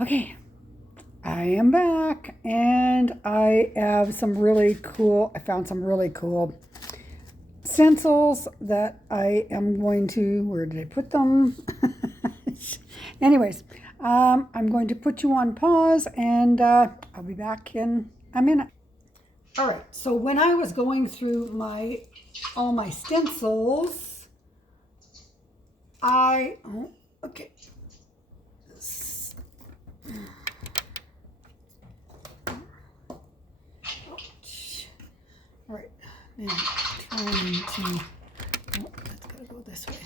Okay, I am back and I have I found some really cool stencils that I am going to, where did I put them? Anyways, I'm going to put you on pause and I'll be back in a minute. All right, so when I was going through all my stencils, okay. All right, now trying to, that's gotta go this way.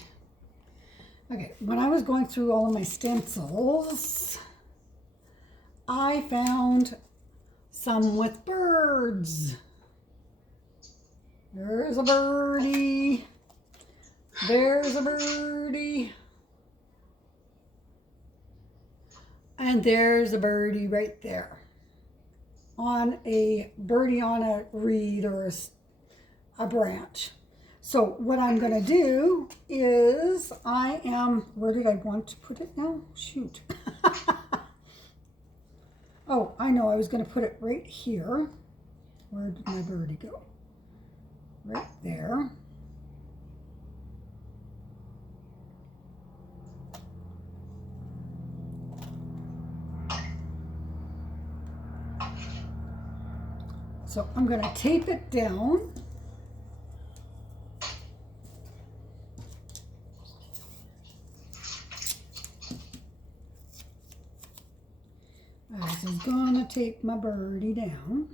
Okay, when I was going through all of my stencils, I found some with birds. There's a birdie. There's a birdie. And there's a birdie right there. On a birdie on a reed or a branch. So what I'm going to do is where did I want to put it now? Shoot. Oh, I know, I was going to put it right here. Where did my birdie go? Right there. So I'm going to tape it down. I was going to tape my birdie down.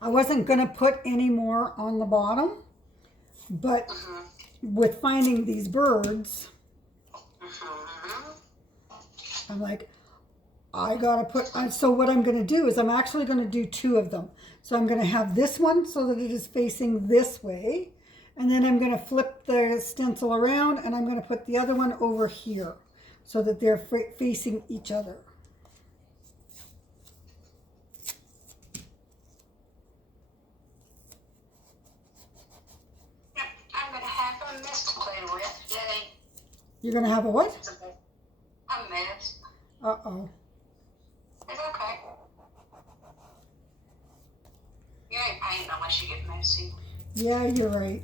I wasn't going to put any more on the bottom, but with finding these birds, I'm like, I gotta put, so what I'm gonna do is I'm actually gonna do two of them. So I'm gonna have this one so that it is facing this way, and then I'm gonna flip the stencil around and I'm gonna put the other one over here so that they're facing each other. You're going to have a what? A mess. Uh-oh. It's okay. You ain't painting unless you get messy. Yeah, you're right.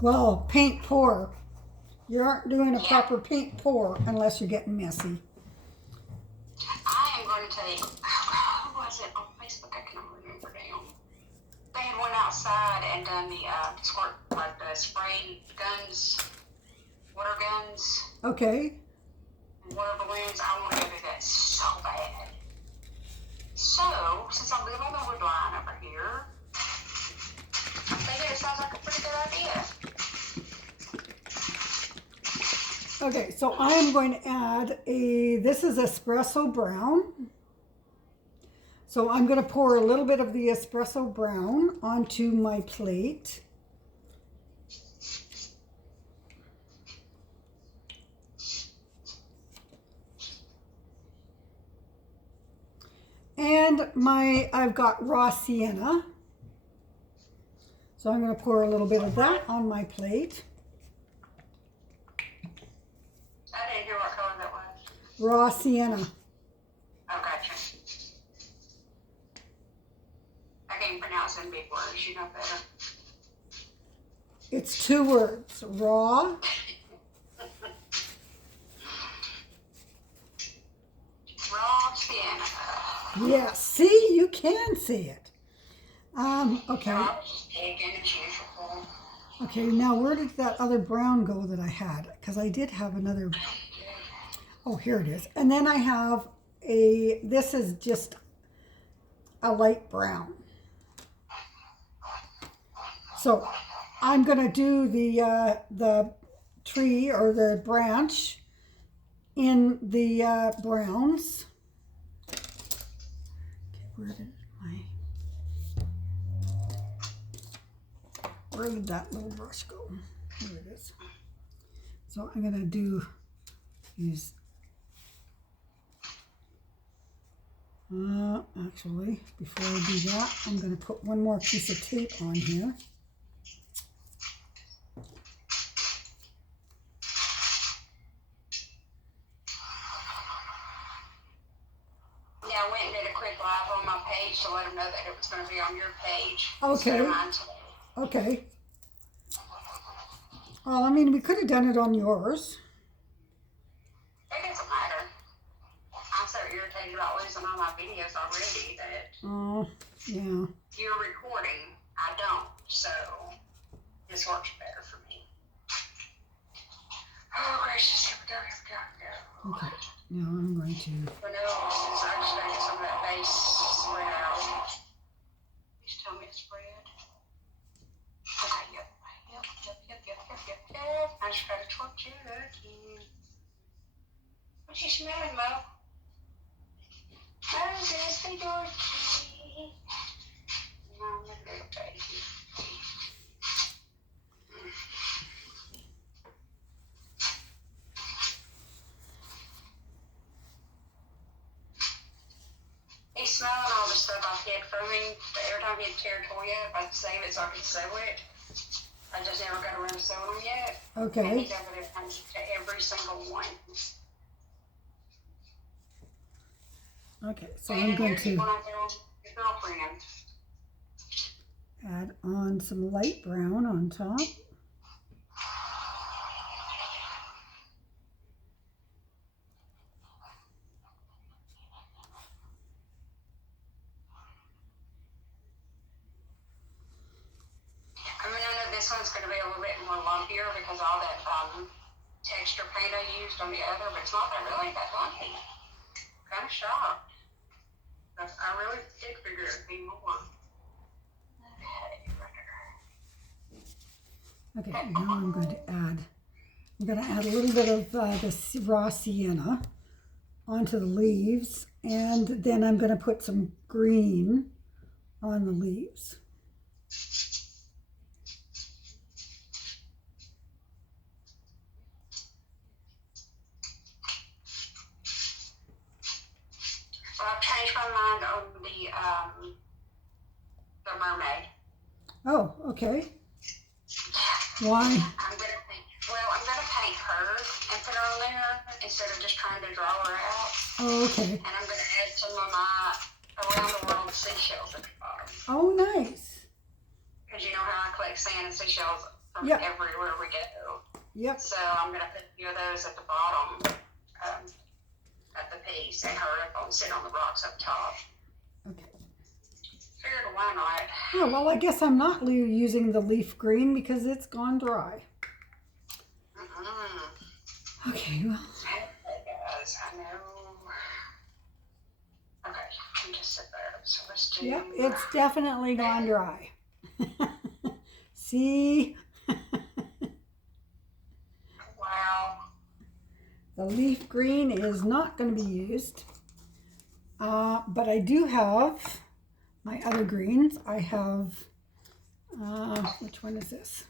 Well, paint pour. You aren't doing a proper paint pour unless you're getting messy. I am going to take, who was it on Facebook? I cannot remember now. They had went outside and done the squirt, like the spray guns, water guns. Okay. And water balloons. I want to go do that so bad. So, since I live on the wood line over here, I'm thinking it sounds like a pretty good idea. Okay, so I am going to add this is espresso brown. So I'm going to pour a little bit of the espresso brown onto my plate. And I've got raw sienna. So I'm going to pour a little bit of that on my plate. I didn't hear what color that was. Raw sienna. Oh, gotcha. I can't pronounce them big words, you know better. It's 2 words, raw. Raw sienna. Yes, see, you can see it. Okay. Okay, now where did that other brown go that I had? Because I did have another. Oh, here it is. And then I have this is just a light brown. So I'm going to do the tree or the branch in the browns. Okay, where did that little brush go? Here it is. So I'm going to use Actually, before I do that, I'm going to put one more piece of tape on here. Yeah, I went and did a quick live on my page to let them know that it was going to be on your page. Okay. Instead of mine today. Okay. Well, I mean, we could have done it on yours. It doesn't matter. I'm so irritated about losing all my videos already that Oh, yeah. you're recording. I don't. So this works better for me. Oh, gracious. Here we go. Here we go. Here we go. Okay. Now I'm going to. Vanilla is actually going to get some of that base spread out. Please tell me it's spread. Okay, yep. I just got to torch it again. What you smelling, Mo? Moses, hey, Dorothy. No, my little baby. He's smelling all the stuff I've hid from him. But every time he'd tear a toy up, I'd save it so I could sew it. I just never got around to sewing them yet. Okay. And he's over there trying to every single one. Okay, so I'm going to Girlfriend. add on some light brown on top. I mean, I know this one's going to be a little bit more lumpier because all that texture paint I used on the other, but it's not that really that lumpy. Kind of shocked. I really did figure it would be more. Okay, now I'm going to add a little bit of this raw sienna onto the leaves, and then I'm going to put some green on the leaves. Well, I've changed my mind on the mermaid. Oh, okay. Why? I'm gonna paint her and put her on there instead of just trying to draw her out. Oh, okay. And I'm gonna add some of my around the world seashells at the bottom. Oh, nice. Because you know how I collect sand and seashells from Yep. everywhere we go. Yep. So I'm gonna put a few of those at the bottom at the piece, and her up on sit on the rocks up top. Okay. Figured why not? Oh, well, I guess I'm not using the leaf green because it's gone dry. Okay, well. Okay, guys, I know. Okay, I'm just sit there. So let's do. Yep, it's definitely gone dry. See? Wow. The leaf green is not going to be used. But I do have my other greens. I have, which one is this?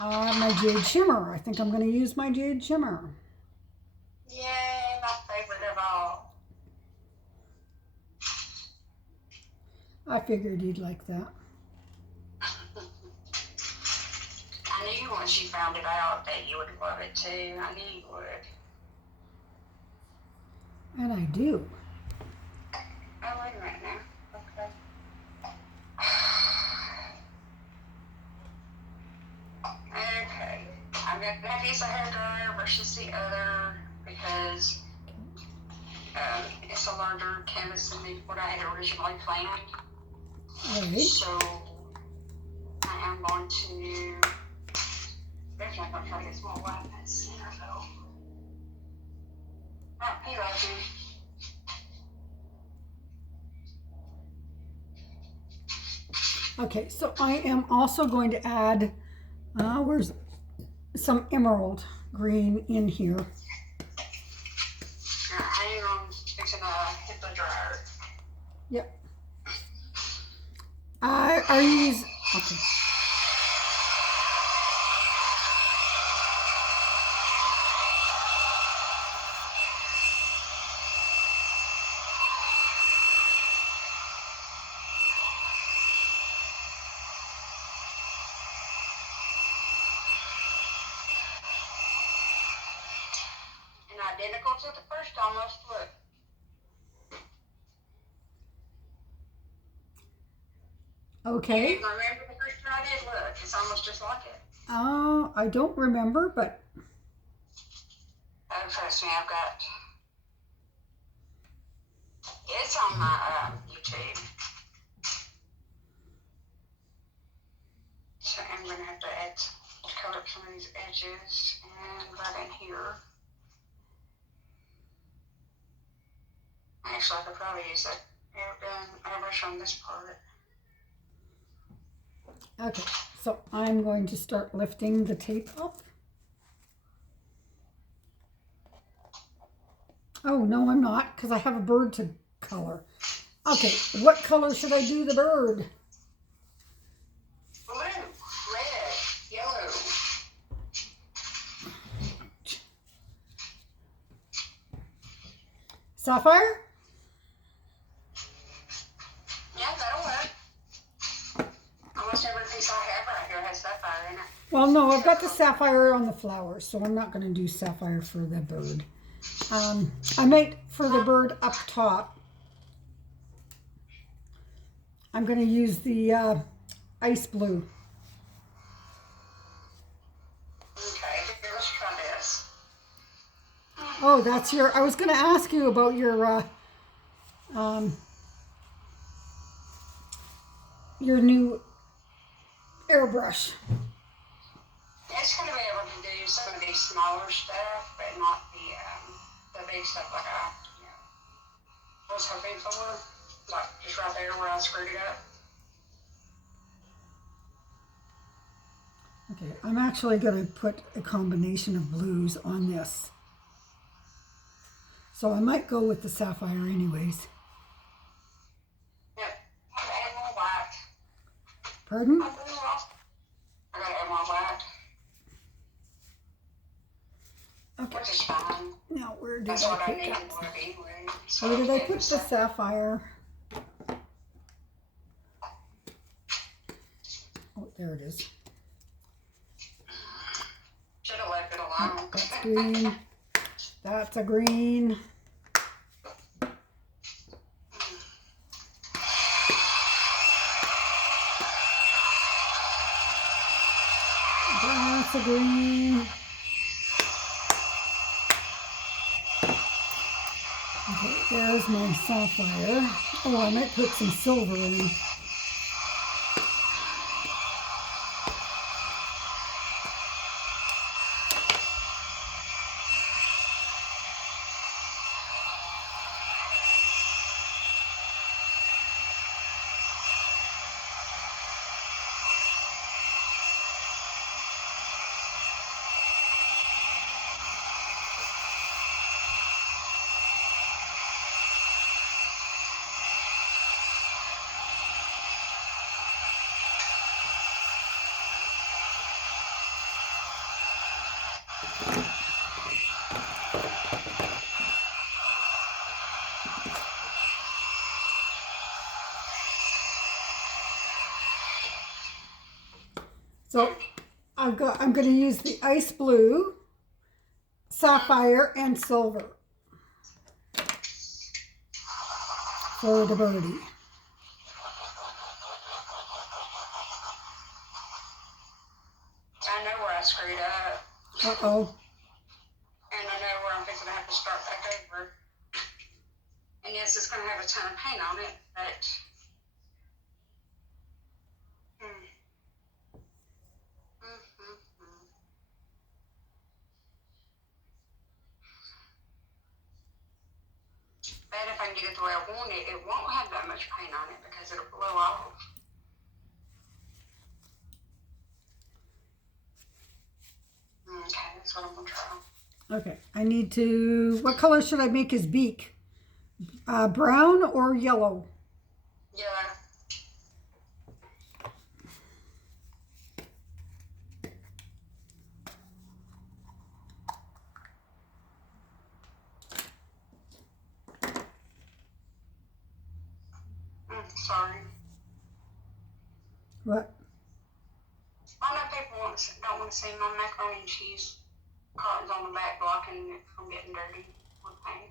My jade shimmer. I think I'm going to use my jade shimmer. Yay, my favorite of all. I figured you'd like that. I knew once you found it out that you would love it too. I knew you would. And I do. Oh, wait a minute now. Okay. Okay. I'm going to use a hairdryer versus the other because it's a larger canvas than what I had originally planned. Right. So I am going to definitely going to try to get some more white in that center though. Oh, hey, Roger. Okay, so I am also going to add, where's some emerald green in here. Hang on, fixing to hit the dryer. Yep. I use, okay. identical to the first almost. Look. Okay. You didn't remember the first one I did? Look, it's almost just like it. I don't remember, but Oh, trust me, I've got. It's on my YouTube. So I'm gonna have to color up some of these edges and right in here. Actually, I could probably use that airbrush on this part. okay. So I'm going to start lifting the tape up. Oh, no, I'm not, because I have a bird to color. Okay, what color should I do the bird? Blue, red, yellow. Sapphire? Yeah, that'll work. Almost every piece I have right here has sapphire in it. Well, no, I've got the sapphire on the flowers, so I'm not going to do sapphire for the bird. I might for the bird up top. I'm going to use the ice blue. Okay, here, let's try this. Oh, that's your, I was going to ask you about your new airbrush. It's going to be able to do some of these smaller stuff, but not the big stuff like I was hoping for. Like just right there where I screwed it up. Okay, I'm actually going to put a combination of blues on this. So I might go with the sapphire anyways. Yep, I'm going to add more white. Pardon? I got to add more white. Okay. Which is fine. Now, where did That's I what I put needed that? more of anyway. So Where did I put the sapphire? Oh, there it is. Should have left it alone. That's green. That's a green. That's a green. Okay, there's my sapphire. Oh, I might put some silver in. So I'm going to use the ice blue, sapphire, and silver for the birdie. I know where I screwed up. Uh-oh. And I know where I'm fixing to have to start back over. And yes, it's going to have a ton of paint on it, but but if I can get it the way I want it, it won't have that much paint on it because it'll blow off. Okay, that's what I'm going to try. Okay, I need to, what color should I make his beak? Brown or yellow? Yellow. Sorry. What? I know people don't want to see my macaroni and cheese. Carton's on the back blocking it from getting dirty with paint.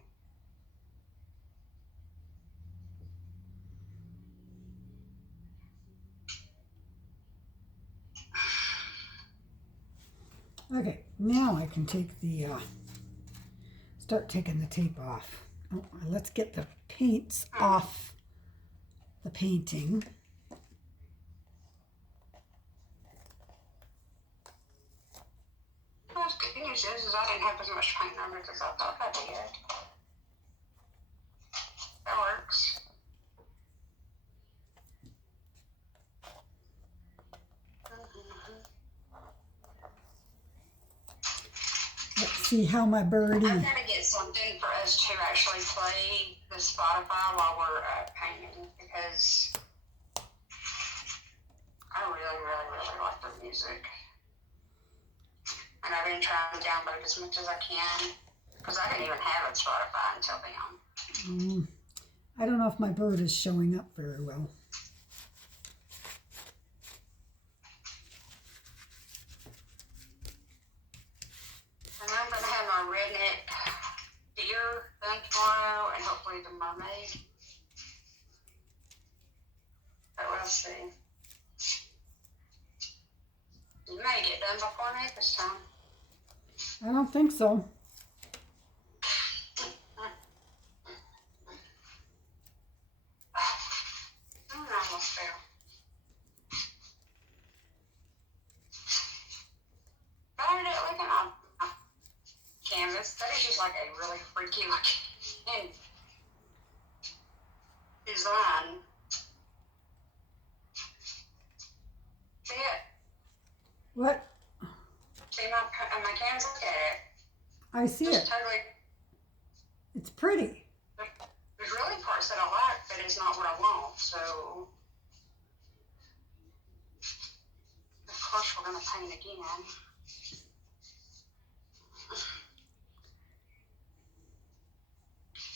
Okay, now I can take the, start taking the tape off. Oh, let's get the paints off the painting. Well, the good news is I didn't have as much paint on it as I thought I did. That works. Let's see how my birdie. I've got to get something for us to actually play the Spotify while we're painting, because I really like the music. And I've been trying to download as much as I can, because I didn't even have a Spotify until then. I don't know if my bird is showing up very well. And I'm going to have my redneck deer done tomorrow, and hopefully the mermaid. But we'll see. You may get done before me this time. I don't think so. I almost fell. But I ended up looking on canvas. That is just like a really freaky looking design. See it? What? See my canvas? Look at it. I see Just it. totally. It's pretty. There's really parts that I like, but it's not what I want. So, of course, we're going to paint again.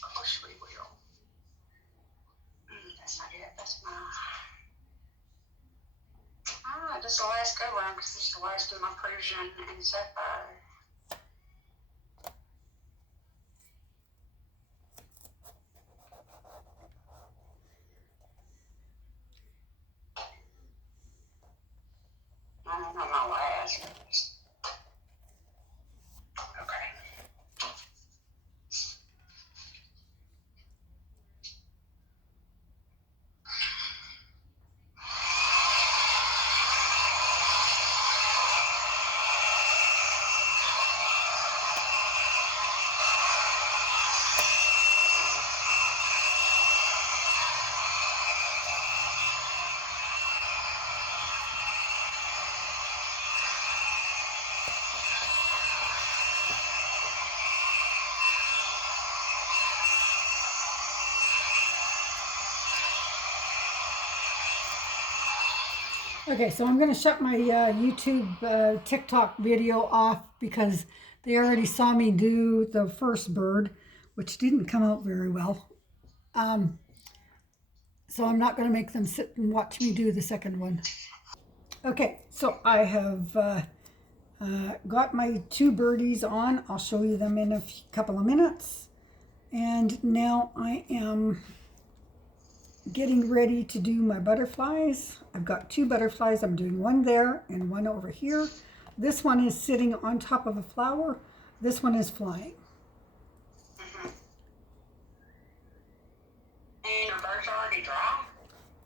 Of course we will. That's not it. That's my. Just the last go round, because this is the last of my Persian and Sapphire. Not my last. Okay. Okay, so I'm going to shut my YouTube TikTok video off because they already saw me do the first bird, which didn't come out very well. So I'm not going to make them sit and watch me do the second one. Okay, so I have got my two birdies on. I'll show you them in a couple of minutes. And now I am getting ready to do my butterflies. I've got two butterflies. I'm doing one there and one over here. This one is sitting on top of a flower. This one is flying. And your bird's already dry?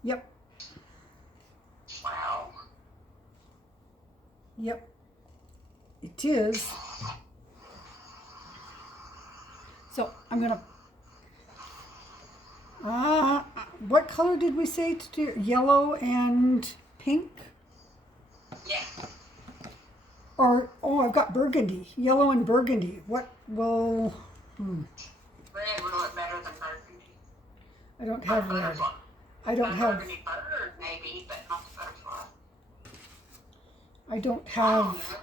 Yep. Wow. Yep. It is. So I'm gonna. What color did we say to do? Yellow and pink? Yeah. Or, oh, I've got burgundy. Yellow and burgundy. What will... Red would look better than burgundy. I don't have red. I don't have... Burgundy bird, maybe, but not the butterfly. I don't have...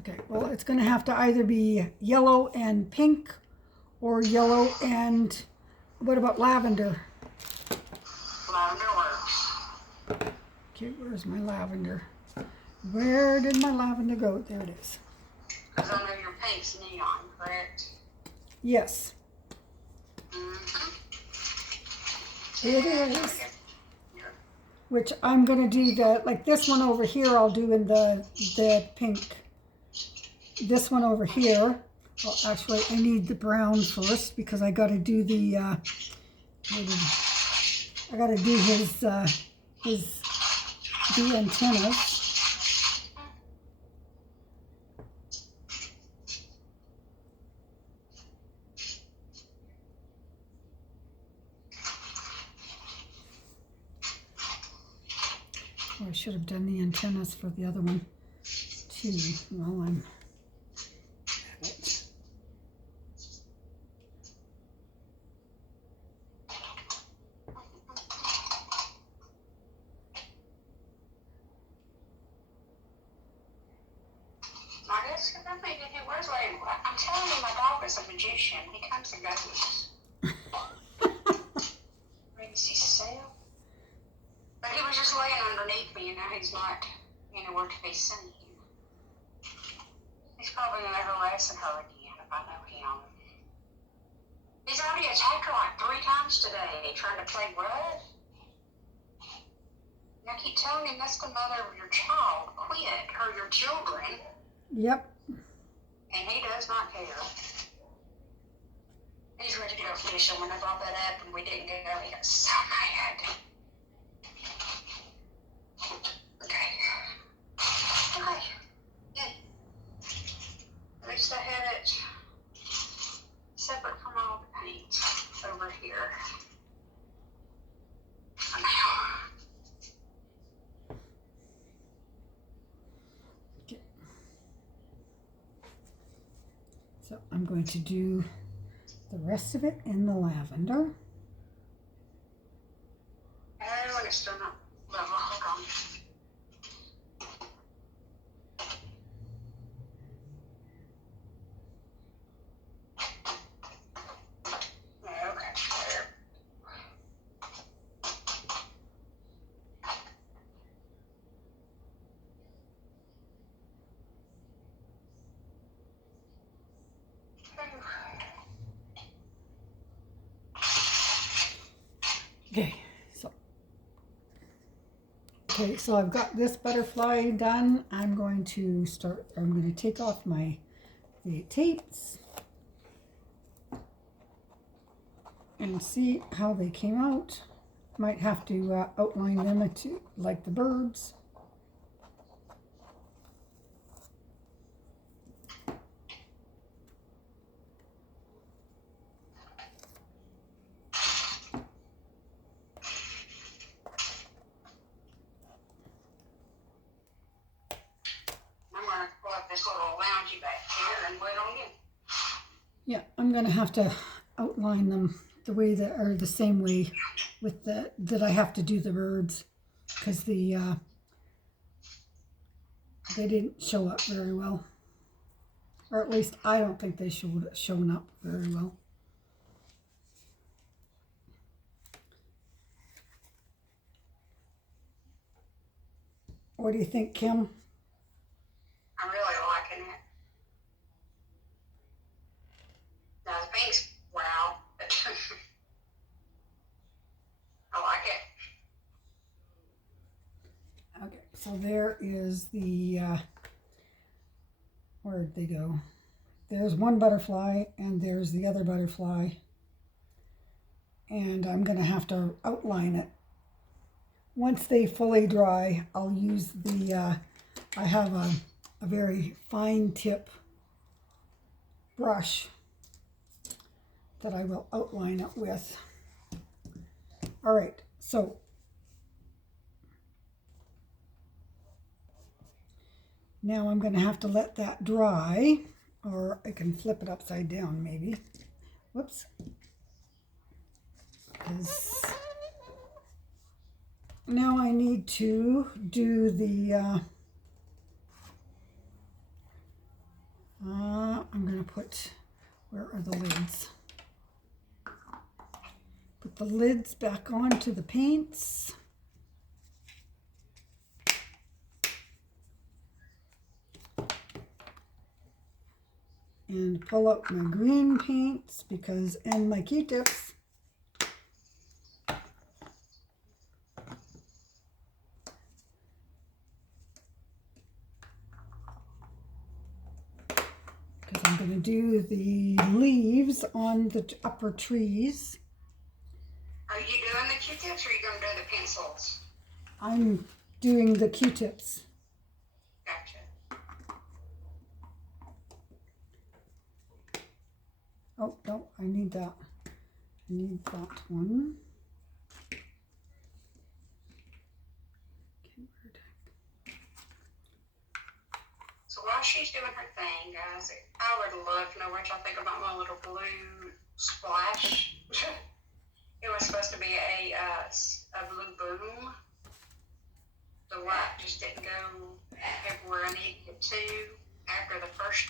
Okay, well, it's going to have to either be yellow and pink or yellow and... What about lavender? Lavender works. Okay, where's my lavender? Where did my lavender go? There it is. Because I know your pink's neon, correct? Yes, Mm-hmm. it is. Which I'm gonna do like this one over here. I'll do in the pink. This one over here. Well, actually, I need the brown first because I got to do the. I got to do his the antennas. Oh, I should have done the antennas for the other one too. While I'm at it. I guess I think he was wearing black. I'm telling you, my dog is a magician. He comes and goes. Crazy self. But he was just laying underneath me, and now he's not anywhere to be seen. He's probably going to harass her again if I know him. He's already attacked her like 3 times today, trying to play rough. And I keep telling him that's the mother of your child. Quit, or your children. Yep. And he does not care. He's ready to go fishing. When I brought that up and we didn't go, he got so mad. Okay. Okay. Good. At least I had it separate from all the paint over here. Now. Okay. So I'm going to do the rest of it in the lavender. Oh, and it's still not level. Hold on. Okay, there. Okay, so I've got this butterfly done. I'm going to take off the tapes and see how they came out. Might have to outline them like the birds. This little loungy back here and wait on you. Yeah, I'm gonna have to outline them the way the same way with that I have to do the birds, because they didn't show up very well, or at least I don't think they shown up very well. What do you think, Kim? I'm really liking it. Now the pink's wow, but I like it. Okay, so there is the where'd they go? There's one butterfly and there's the other butterfly, and I'm gonna have to outline it. Once they fully dry, I'll use I have a very fine tip brush that I will outline it with. All right, so now I'm going to have to let that dry, or I can flip it upside down maybe. Whoops. Now I need to do the I'm going to put, where are the lids? Put the lids back onto the paints. and pull out my green paints and my Q-tips. Because I'm going to do the leaves on the upper trees. Are you doing the Q-tips or are you going to do the pencils? I'm doing the Q-tips. Gotcha. Oh, no, I need that. I need that one. So while she's doing her thing, guys, I would love to know what y'all think about my little blue splash. It was supposed to be a blue boom. The white just didn't go everywhere I needed it to after the first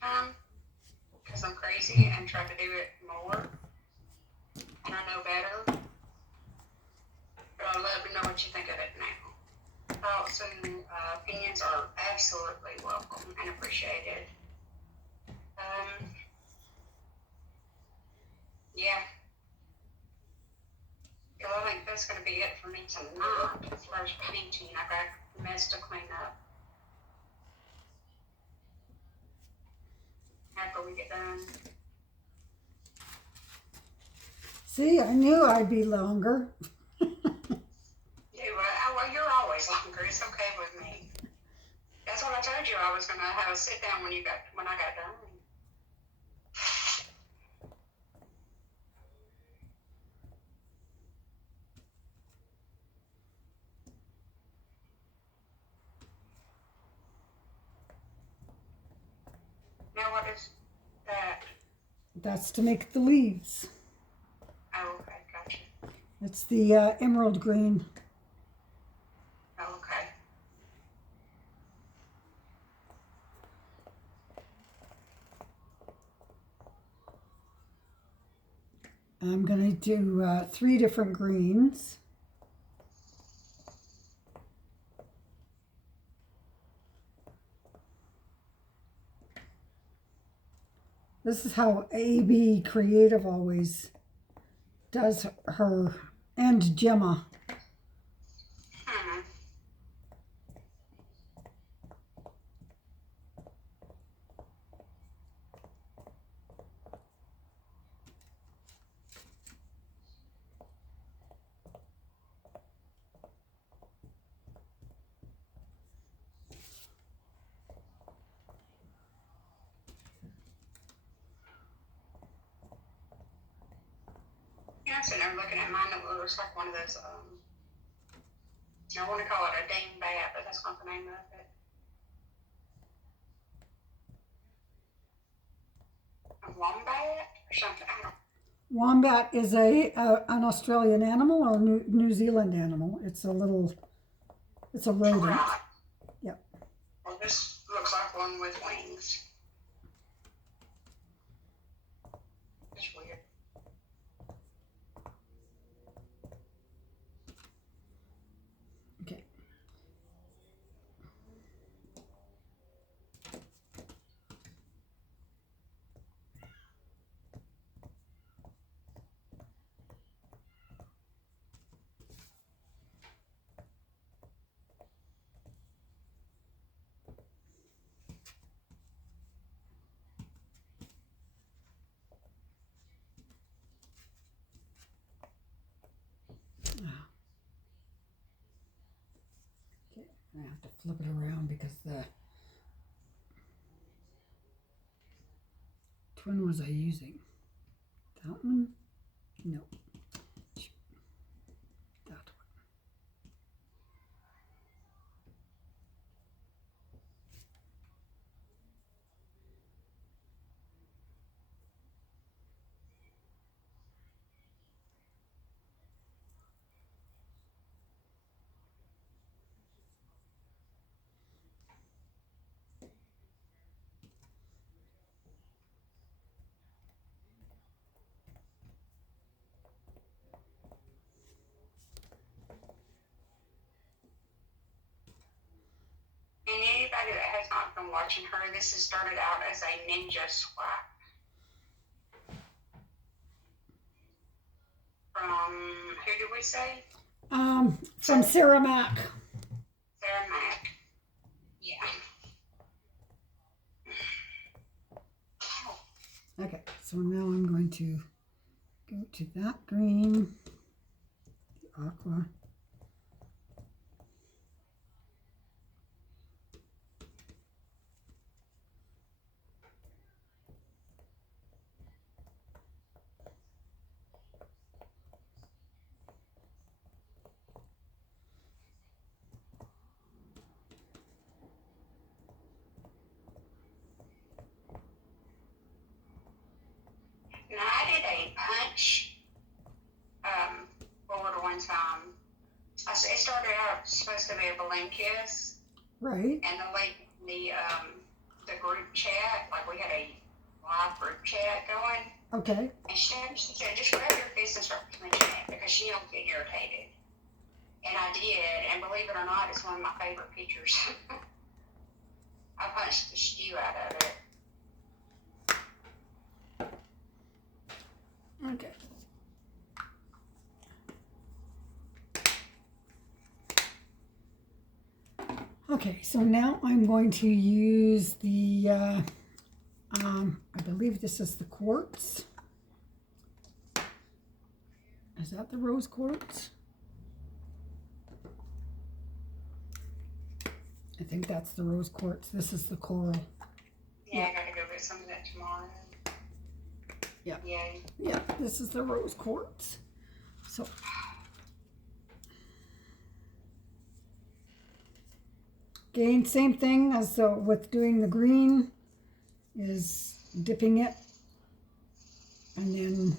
time because I'm crazy and tried to do it more. And I know better. But I'd love to know what you think of it now. Thoughts and opinions are absolutely welcome and appreciated. Yeah. Well, I think that's going to be it for me tonight as far as painting. I got a mess to clean up after we get done. See, I knew I'd be longer. Yeah, well, you're always longer. It's okay with me. That's what I told you. I was going to have a sit down when I got done. Now what is that? That's to make the leaves. Oh, okay, gotcha. It's the emerald green. Oh, okay. I'm going to do 3 different greens. This is how AB Creative always does her, and Gemma. Yeah, I'm sitting there looking at mine. It looks like one of those, I want to call it a dingbat, but that's not the name of it. A wombat or something. I don't. Wombat is an Australian animal or New Zealand animal. It's a rodent. Right. Yep. Well, this looks like one with wings. It's weird. Okay. I have to flip it around because which one was I using? That one? No. That one. watching her. This has started out as a ninja swap. From, who did we say? From Sarah Mack. Sarah Mack. Yeah. Okay, so now I'm going to go to that green, the aqua. Now, I did a punch board one time. It started out supposed to be a balloon kiss, Right. and the group chat, like we had a live group chat going, Okay. and she said, just grab your fist and start punching it because she don't get irritated. And I did, and believe it or not, it's one of my favorite pictures. I punched the stew out of it. Okay. Okay, so now I'm going to use the, I believe this is the quartz. Is that the rose quartz? I think that's the rose quartz. This is the coral. Yeah, I gotta go get some of that tomorrow. Yeah. Yay. Yeah, this is the rose quartz. So again, same thing as with doing the green, is dipping it and then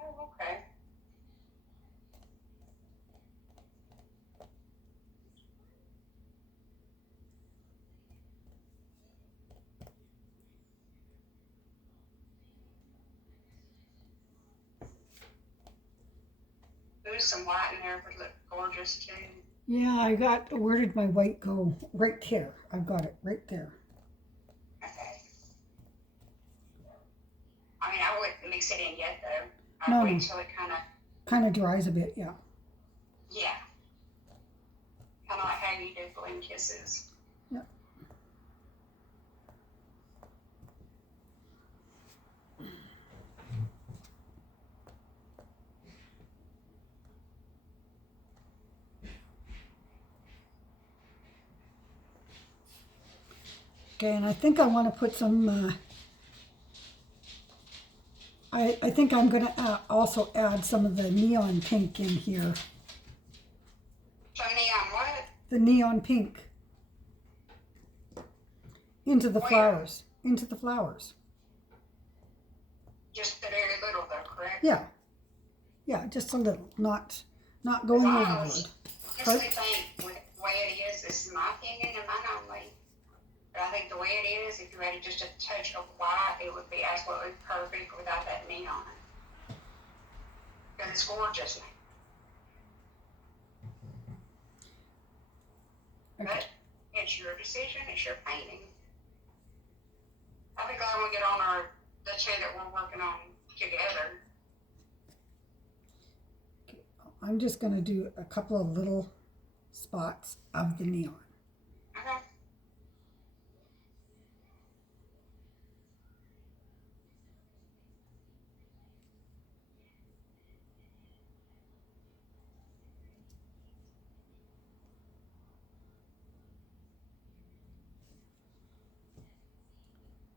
Oh, okay. There's some white in there, but look gorgeous too. yeah, where did my white go? Right here. I've got it right there. Okay. I mean, I wouldn't mix it in yet though. No, I'd wait no. till it Kind of dries a bit, yeah. yeah. Kind of like how you do balloon kisses. Yeah. Okay, and I think I want to put some, I think I'm going to also add some of the neon pink in here. So neon what? The neon pink. Into the Where? flowers. Into the flowers. Just a very little though, correct? Yeah. Yeah, just a little. Not going I overboard. honestly think with the way it is, this is my opinion and mine only. But I think the way it is, if you added just a touch of white, it would be absolutely perfect without that neon. Because it's gorgeous. Okay. But it's your decision, it's your painting. I'll be glad when we get on the two that we're working on together. I'm just going to do a couple of little spots of the neon. Okay.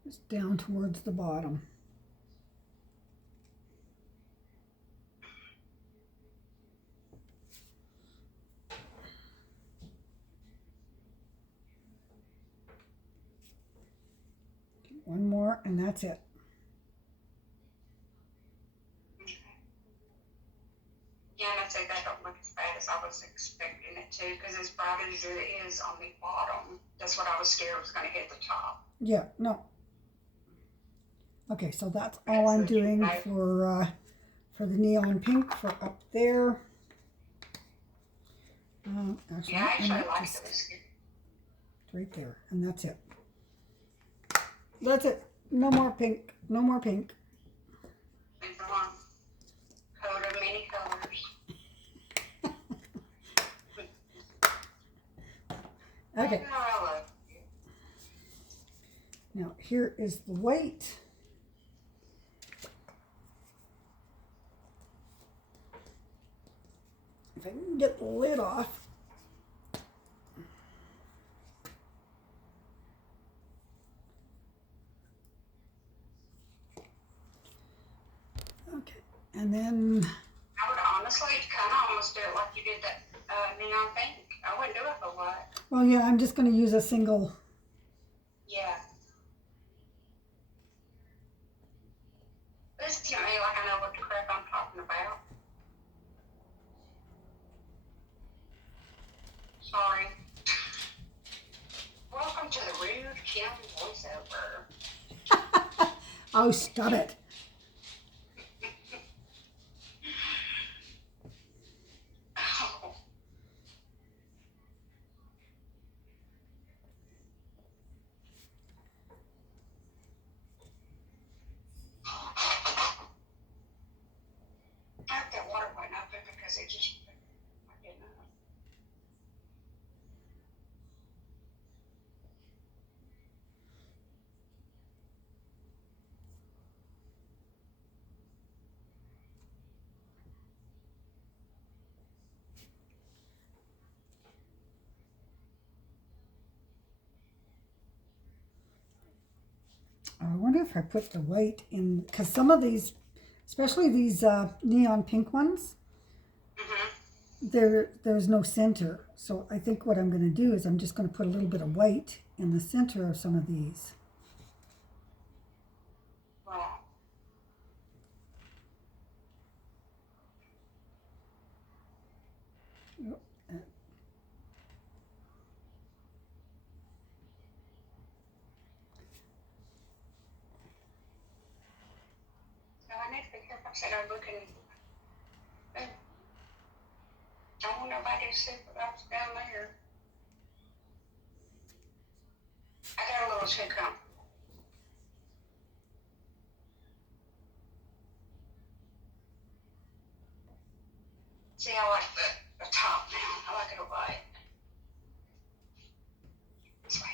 Just down towards the bottom. Okay, one more and that's it. Yeah, and I said that don't look as bad as I was expecting it to, because as bright as it is on the bottom, that's what I was scared was going to hit the top. Yeah, no. Okay, so that's all I'm doing for the neon pink for up there. Actually, Yeah, I actually no, like just those. right there, and that's it. That's it. No more pink. No more pink. Leave them on. Coat of many colors. Okay. Oh, I love it. Now here is the white. If I can get the lid off. Okay, and then I would honestly kind of almost do it like you did that neon pink. I wouldn't do it for what. well, yeah, I'm just going to use a single. Yeah. Listen to me like I know what the crap I'm talking about. Sorry. Welcome to the Rude Kim voiceover. Oh, stop it. Oh. I hope that water went up because it just, I didn't know. I wonder if I put the white in, because some of these, especially these neon pink ones, there's no center. So I think what I'm going to do is I'm just going to put a little bit of white in the center of some of these. Wow. So I need to be careful. I said I'm looking. I want nobody to see what's down there. I got a little too comfortable. See, I like the top now. I like it white. It's white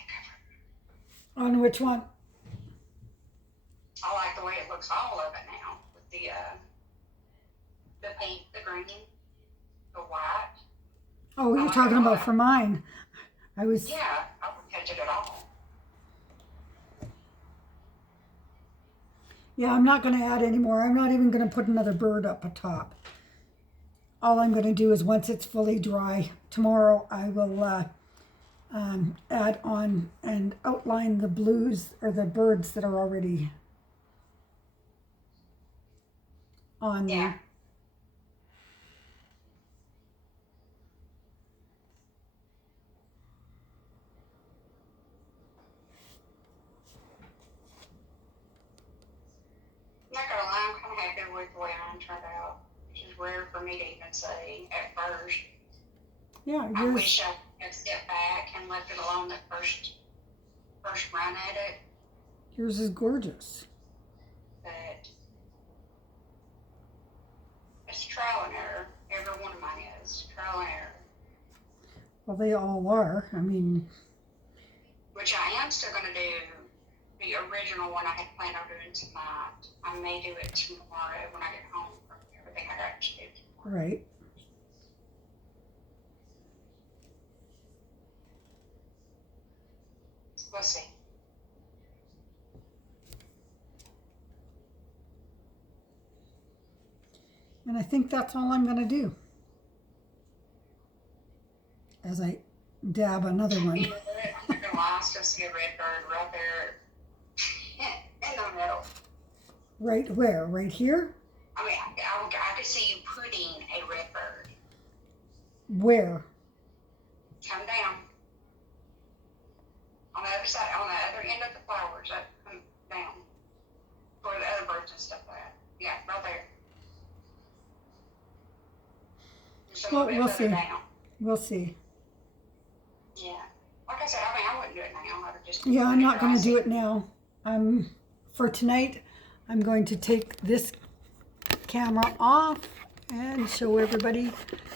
cover. On which one? I like the way it looks all of it now with the pink, the green, the white. Oh, you're like talking it about all. for mine. I was. Yeah, I wouldn't touch it at all. Yeah, I'm not going to add any more. I'm not even going to put another bird up atop. All I'm going to do is once it's fully dry, tomorrow I will add on and outline the blues or the birds that are already on Yeah. there. I'm not gonna lie, I'm kind of happy with the way mine turned out, which is rare for me to even say at first. Yeah, I yours, wish I had stepped back and left it alone the first run at it, yours is gorgeous. but it's trial and error. Every one of mine is trial and error. Well, they all are. I mean, Which I am still gonna do the original one I had planned on doing tonight. I may do it tomorrow when I get home from everything I got to do tomorrow. right. We'll see. And I think that's all I'm going to do. As I dab another one. You know what? I'm not gonna lie, I still see a red bird right there in the middle. Right where? Right here? I mean, I could see you putting a red bird Where? Come down. On the other side, on the other end of the flowers, up, come down. Where the other birds and stuff at. Yeah, right there. Just a Well, little we'll bit further see. down. We'll see. Yeah. Like I said, I mean, I wouldn't do it now. I would just. Yeah, I'm not going to do it. it now. For tonight, I'm going to take this camera off and show everybody,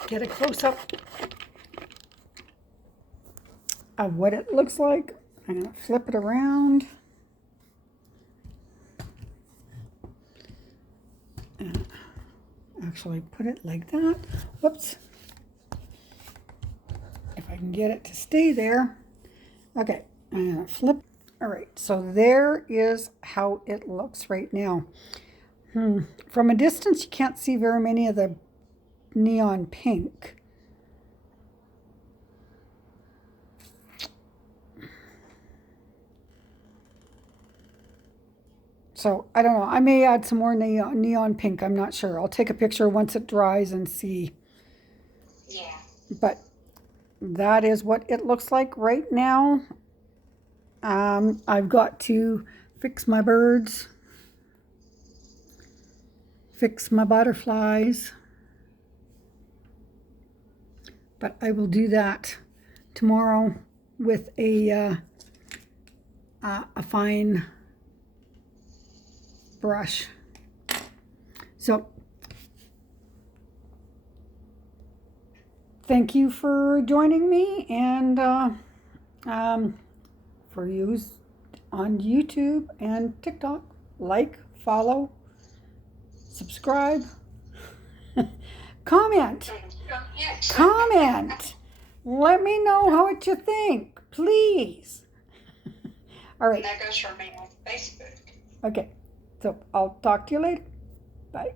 get a close-up of what it looks like. I'm going to flip it around. And actually put it like that. Whoops. If I can get it to stay there. Okay, I'm going to flip. All right, so there is how it looks right now. From a distance, you can't see very many of the neon pink. So, I don't know. I may add some more neon pink. I'm not sure. I'll take a picture once it dries and see. Yeah. But that is what it looks like right now. I've got to fix my birds, fix my butterflies, but I will do that tomorrow with a fine brush. So thank you for joining me, and for you on YouTube and TikTok, like, follow, subscribe, comment, comment. Let me know what you think, please. All right. That goes for me on Facebook. Okay, so I'll talk to you later. Bye.